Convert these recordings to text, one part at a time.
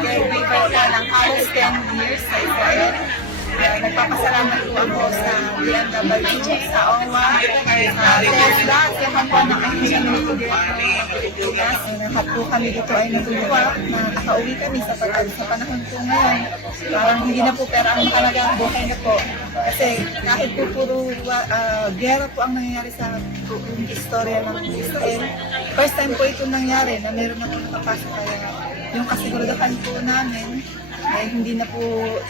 caregiver po ng halos 10 years sa Israel. Nagpapasalamat po ako sa DMW, sa OWA, sa TESDA, at sa kapwa ng Commission of Pilipinas. Lahat po kami dito ay natuluwa na nakauwi kami sa panahon po ngayon. Parang hindi na po pera ang mahalaga, buhay na po. Kasi kahit po puro gera po ang nangyayari sa buong istorya ng Israel, first time po ito nangyari na meron na po nakapasok. Kaya yung kasiguraduhan po namin, ay hindi na po,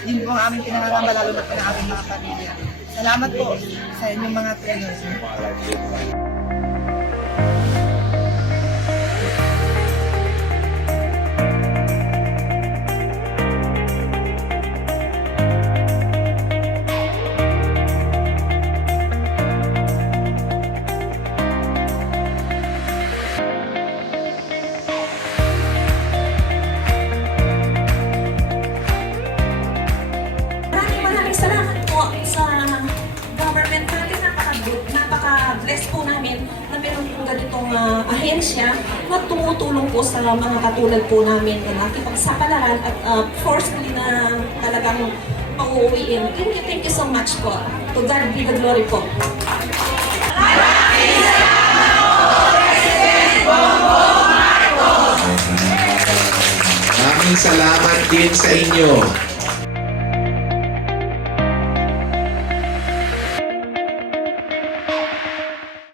yun po ang aming pinangaramba, lalo na po ng aming mga pamilya. Salamat po sa inyong mga trainers. Napaka-bless po namin na meron po ganitong ahensya na tumutulong po sa mga katulad po namin na nakipagsapalaran at forcefully na talagang pauuwiin. Thank you so much po. To God be the glory po. Maraming salamat din sa inyo.